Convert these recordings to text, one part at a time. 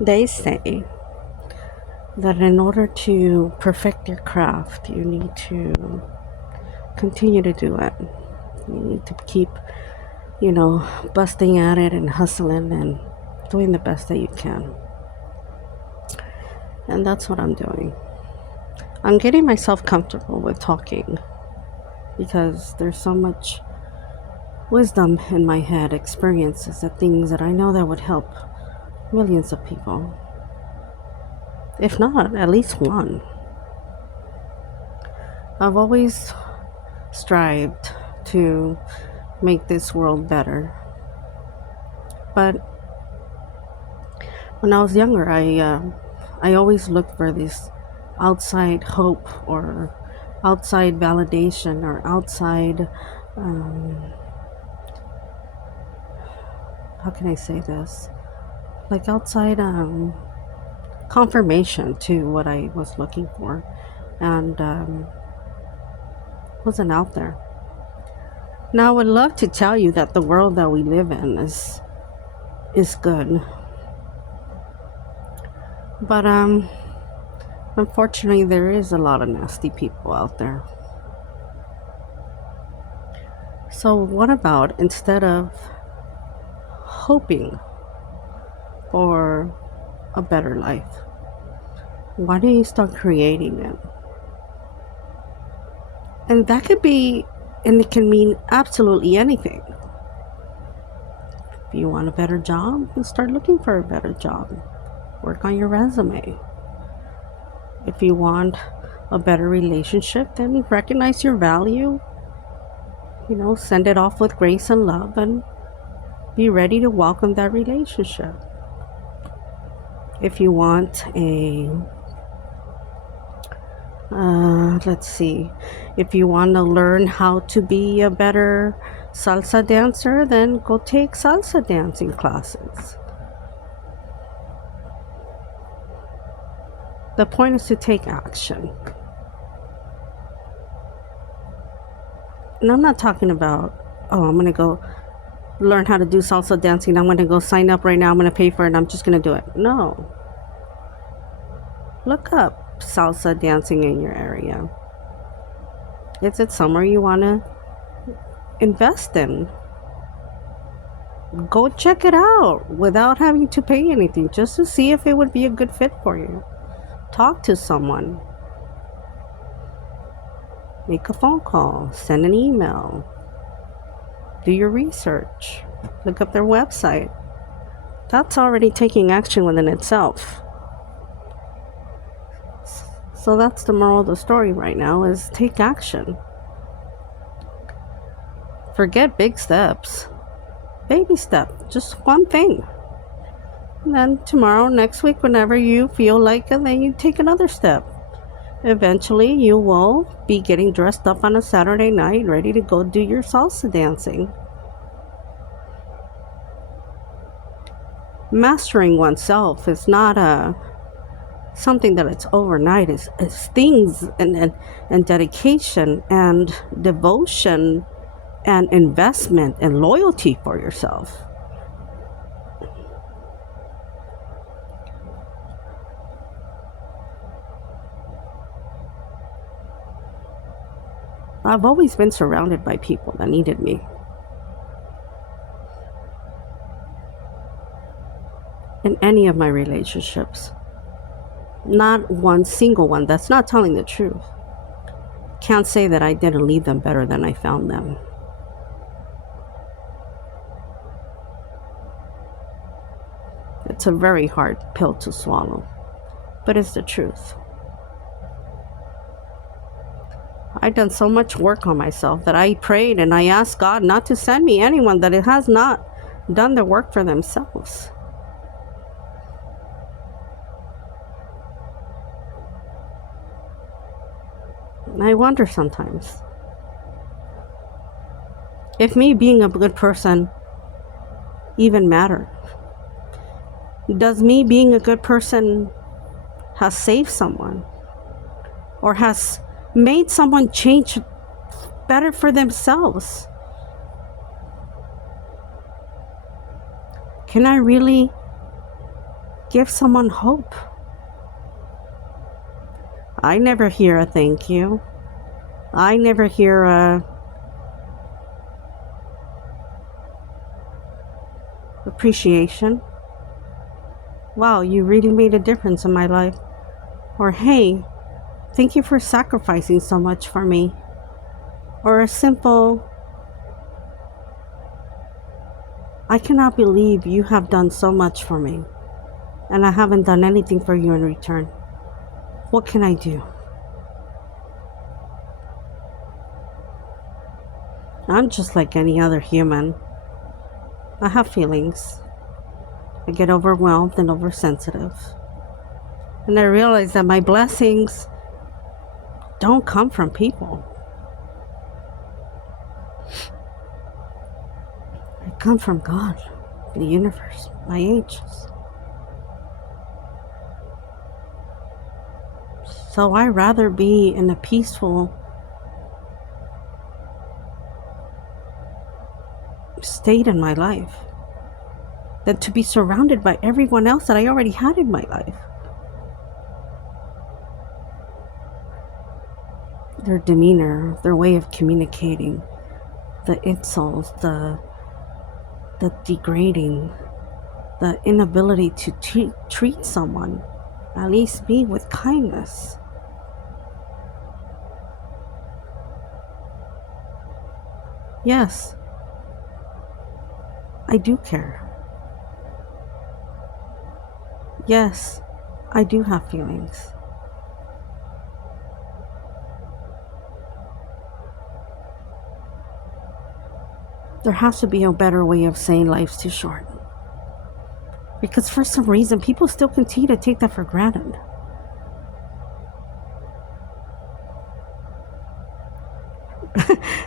They say that in order to perfect your craft, you need to continue to do it. You need to keep, busting at it and hustling and doing the best that you can. And that's what I'm doing. I'm getting myself comfortable with talking because there's so much wisdom in my head, experiences, and things that I know that would help millions of people. If not, at least one. I've always strived to make this world better. But when I was younger, I always looked for this outside hope or outside validation or outside, um, how can I say this? Like outside confirmation to what I was looking for, and wasn't out there. Now, I would love to tell you that the world that we live in is good, but unfortunately, there is a lot of nasty people out there. So, what about instead of hoping for a better life, why don't you start creating it? And that could be, and it can mean absolutely anything. If you want a better job, then start looking for a better job. Work on your resume. If you want a better relationship, then recognize your value. Send it off with grace and love and be ready to welcome that relationship. If you want let's see, if you want to learn how to be a better salsa dancer, then go take salsa dancing classes. The point is to take action. And I'm not talking about, oh, I'm going to go learn how to do salsa dancing. I'm going to go sign up right now. I'm going to pay for it. And I'm just going to do it. No. Look up salsa dancing in your area. Is it somewhere you want to invest in? Go check it out without having to pay anything, just to see if it would be a good fit for you. Talk to someone. Make a phone call. Send an email. Do your research. Look up their website. That's already taking action within itself. So that's the moral of the story right now, is take action. Forget big steps. Baby step. Just one thing. And then tomorrow, next week, whenever you feel like it, then you take another step. Eventually, you will be getting dressed up on a Saturday night, ready to go do your salsa dancing. Mastering oneself is not something that it's overnight. It's things and dedication and devotion and investment and loyalty for yourself. I've always been surrounded by people that needed me. In any of my relationships. Not one single one. That's not telling the truth. Can't say that I didn't leave them better than I found them. It's a very hard pill to swallow, but it's the truth. I've done so much work on myself that I prayed and I asked God not to send me anyone that it has not done the work for themselves. And I wonder sometimes if me being a good person even matter. Does me being a good person has saved someone or has made someone change better for themselves? Can I really Give someone hope. I never hear a thank you. I never hear a appreciation. Wow, you really made a difference in my life. Or hey, thank you for sacrificing so much for me. Or a simple, I cannot believe you have done so much for me, and I haven't done anything for you in return. What can I do? I'm just like any other human. I have feelings. I get overwhelmed and oversensitive. And I realize that my blessings don't come from people. They come from God, the universe, my angels. So I'd rather be in a peaceful state in my life than to be surrounded by everyone else that I already had in my life. Their demeanor, their way of communicating, the insults, the degrading, the inability to treat someone, at least me, with kindness. Yes, I do care. Yes, I do have feelings. There has to be a better way of saying life's too short. Because for some reason, people still continue to take that for granted.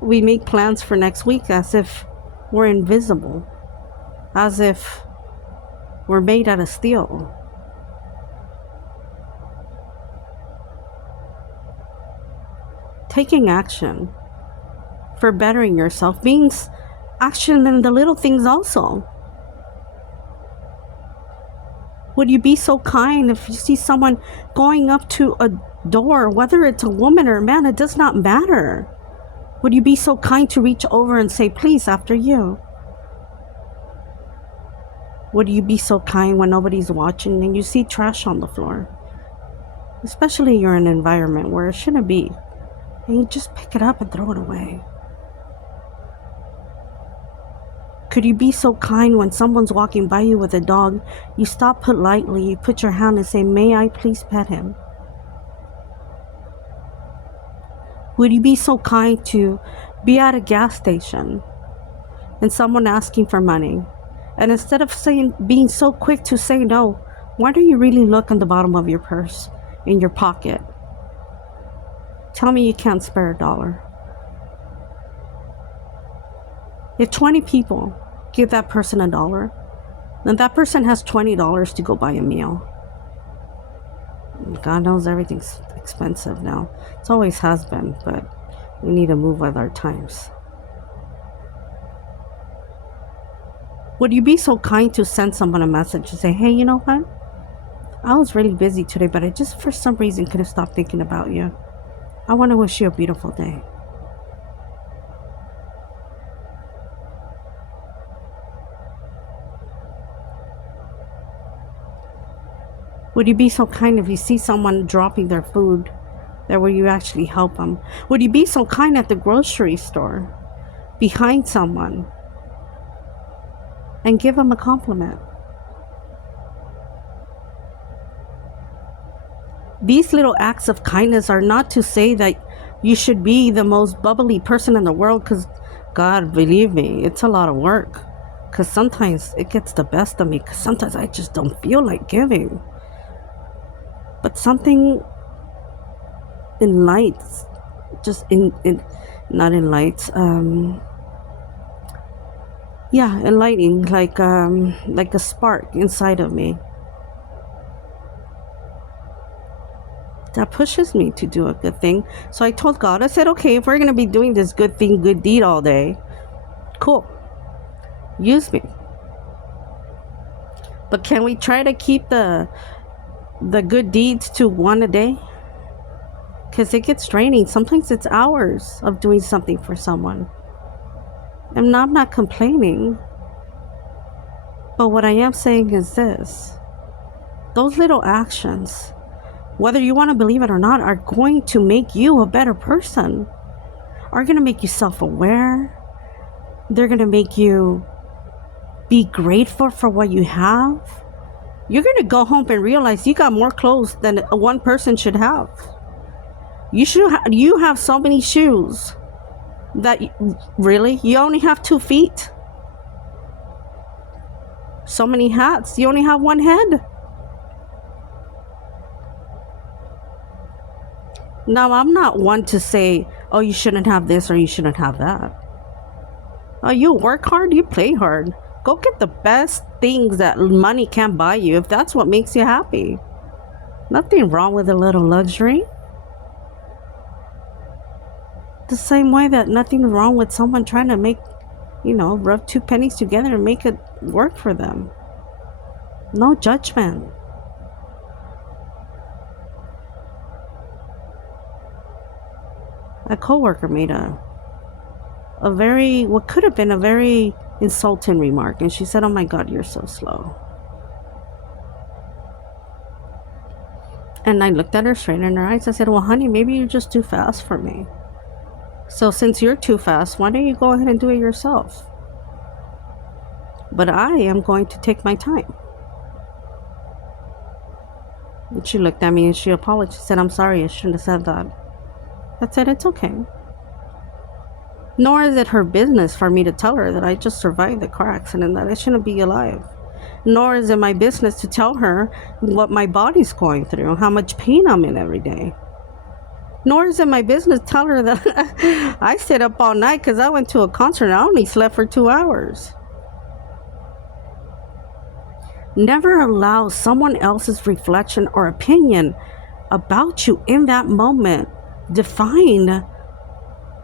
We make plans for next week as if we're invisible, as if we're made out of steel. Taking action for bettering yourself means action in the little things also. Would you be so kind if you see someone going up to a door, whether it's a woman or a man, it does not matter. Would you be so kind to reach over and say, please, after you? Would you be so kind when nobody's watching and you see trash on the floor? Especially you're in an environment where it shouldn't be. And you just pick it up and throw it away. Could you be so kind when someone's walking by you with a dog, you stop politely, you put your hand and say, may I please pet him? Would you be so kind to be at a gas station and someone asking for money, and instead of being so quick to say no, why don't you really look on the bottom of your purse, in your pocket? Tell me you can't spare $1. If 20 people give that person $1, then that person has $20 to go buy a meal. God knows everything's expensive now. It always has been, but we need to move with our times. Would you be so kind to send someone a message and say, hey, you know what? I was really busy today, but I just for some reason couldn't stop thinking about you. I want to wish you a beautiful day. Would you be so kind if you see someone dropping their food, that will you actually help them? Would you be so kind at the grocery store, behind someone, and give them a compliment? These little acts of kindness are not to say that you should be the most bubbly person in the world, because God, believe me, it's a lot of work. Because sometimes it gets the best of me, because sometimes I just don't feel like giving. But something in lights, just not in lights, enlightening, like a spark inside of me that pushes me to do a good thing. So I told God, I said, okay, if we're going to be doing this good thing, good deed all day, cool, use me. But can we try to keep the good deeds to one a day? Because it gets draining. Sometimes it's hours of doing something for someone. And I'm not complaining. But what I am saying is this. Those little actions, whether you want to believe it or not, are going to make you a better person. Are going to make you self-aware. They're going to make you be grateful for what you have. You're going to go home and realize you got more clothes than one person should have. You have so many shoes that really you only have 2 feet. So many hats, you only have one head. Now, I'm not one to say, oh, you shouldn't have this or you shouldn't have that. Oh, you work hard, you play hard. Go get the best things that money can buy you if that's what makes you happy. Nothing wrong with a little luxury. The same way that nothing wrong with someone trying to make, rub 2 pennies together and make it work for them. No judgment. A coworker made what could have been a very insulting remark, and she said, "Oh my God, you're so slow." And I looked at her straight in her eyes. I said, "Well, honey, maybe you're just too fast for me. So since you're too fast, why don't you go ahead and do it yourself? But I am going to take my time." And she looked at me and she apologized. She said, "I'm sorry, I shouldn't have said that." I said, "It's okay." Nor is it her business for me to tell her that I just survived the car accident, that I shouldn't be alive. Nor is it my business to tell her what my body's going through, how much pain I'm in every day. Nor is it my business to tell her that I stayed up all night because I went to a concert and I only slept for 2 hours. Never allow someone else's reflection or opinion about you in that moment define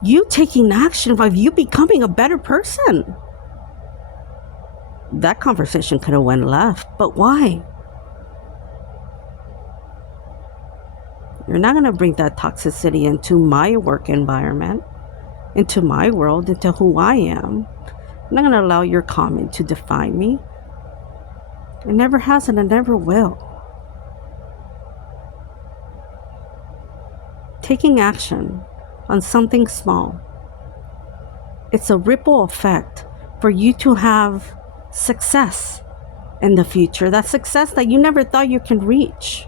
you taking action of you becoming a better person. That conversation could have went left, but why? You're not going to bring that toxicity into my work environment, into my world, into who I am. I'm not going to allow your comment to define me. It never has and it never will. Taking action on something small, it's a ripple effect for you to have success in the future. That success that you never thought you can reach.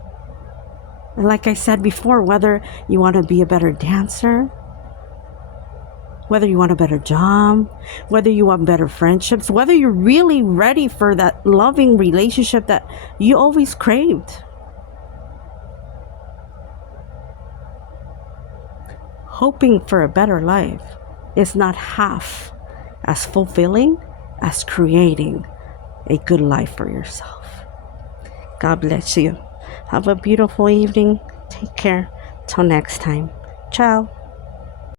And like I said before, whether you want to be a better dancer, whether you want a better job, whether you want better friendships, whether you're really ready for that loving relationship that you always craved. Hoping for a better life is not half as fulfilling as creating a good life for yourself. God bless you. Have a beautiful evening. Take care. Till next time. Ciao.